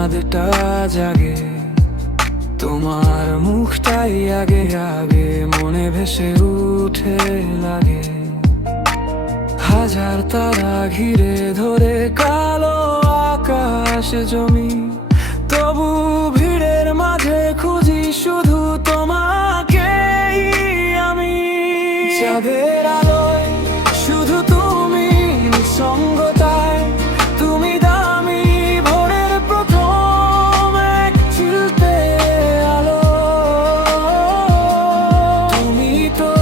চাঁদটা জাগে, তোমার মুখটাই আগে আগে মনে ভেসে উঠে লাগে। হাজার তারা ঘিরে ধরে কালো আকাশ জমি, তবু ভিড়ের মাঝে খুঁজি শুধু তোমাকেই আমি। চাঁদের আলোয় শুধু তুমি, নিঃসঙ্গতায় তুমি দামি, ভোরের প্রথম এক চিলতে আলো। তুমি তো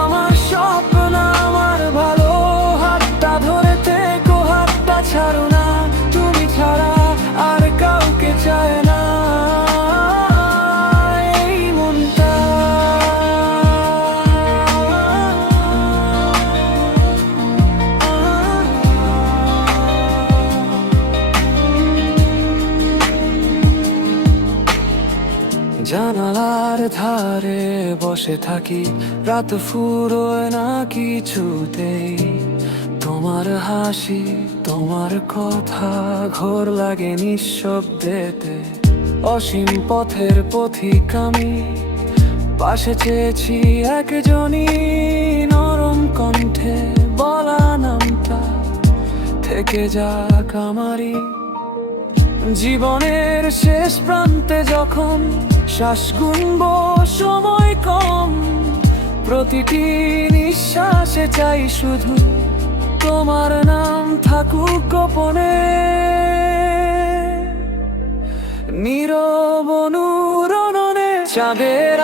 আমার স্বপ্ন, আমার ভালো, হাতটা ধরে থেকো, হাতটা ছাড়ো না, তুমি ছাড়া আর কাউকে চায় না এই মনটা। জানালার ধারে বসে থাকি, রাত ফুরোয় না কিছুতেই। তোমার হাসি, তোমার কথা, ঘোর লাগে নিঃশব্দেতে। অসীম পথের পথিক আমি, পাশে চেয়েছি একজনই, নরম কণ্ঠে বলা নামটা থেকে যাক আমারই। জীবনের শেষ প্রান্তে যখন শ্বাস গুনব, সময় কম, প্রতিটি নিঃশ্বাসে চাই শুধু তোমার নাম থাকুক গোপনে। নীরব অনুরণনে চাঁদের